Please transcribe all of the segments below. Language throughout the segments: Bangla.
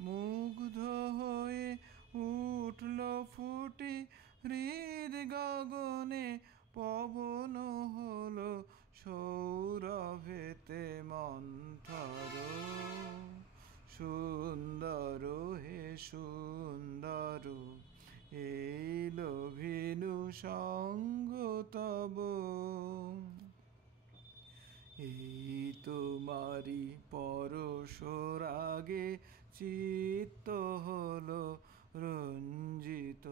মুগ্ধ হয়ে উঠল ফুটি হৃদ গগনে, পবন হলো সৌরভেতে মন্থর। সুন্দর হে সুন্দর, এইলো ভিনু সঙ্গ তব। এই তোমারি পরশরাগে চিত্ত হলো রঞ্জিত।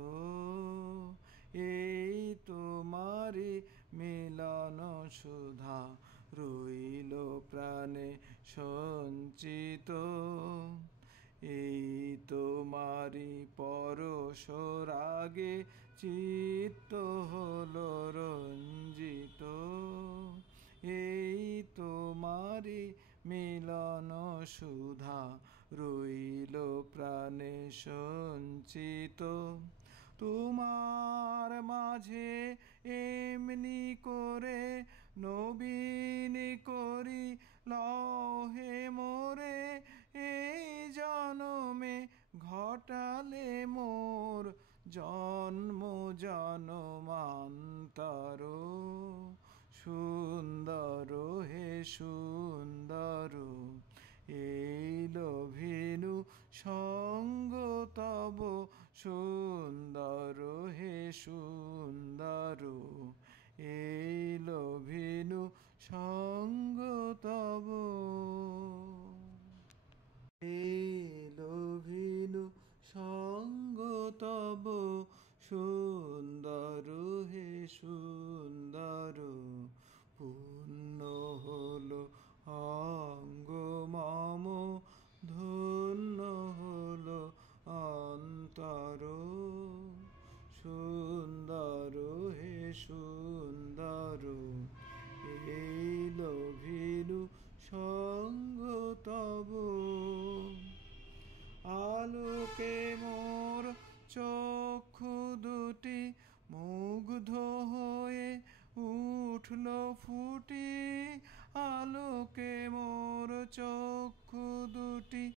এই তোমারি মিলন সুধা রইল প্রাণে সঞ্চিত। এই তোমারি পরশরাগে চিত্ত হলো রঞ্জিত। এই তোমারি মিলন সুধা রইল প্রাণে সঞ্চিত। তোমার মাঝে এমনি করে নবীন করি লহে মোরে, এই জনমে ঘটালে মোর জন্ম জনমান্তর। সুন্দর হে সুন্দর, এইলো ভিনু সঙ্গ তব। সুন্দর হে সুন্দর, এইলো ভিনু সঙ্গ তব। এইলো ভিনু সঙ্গ তব। সুন্দর হে সুন্দর, পূর্ণ হলো অঙ্গ মম, ধন্য হলো অন্তর। সুন্দর হে সুন্দর, এইলো ভিনু সঙ্গ তব। আলোকে মোর চক্ষু দুটি মুগ্ধ হয়ে উঠল ফুটি। আলোকে মোর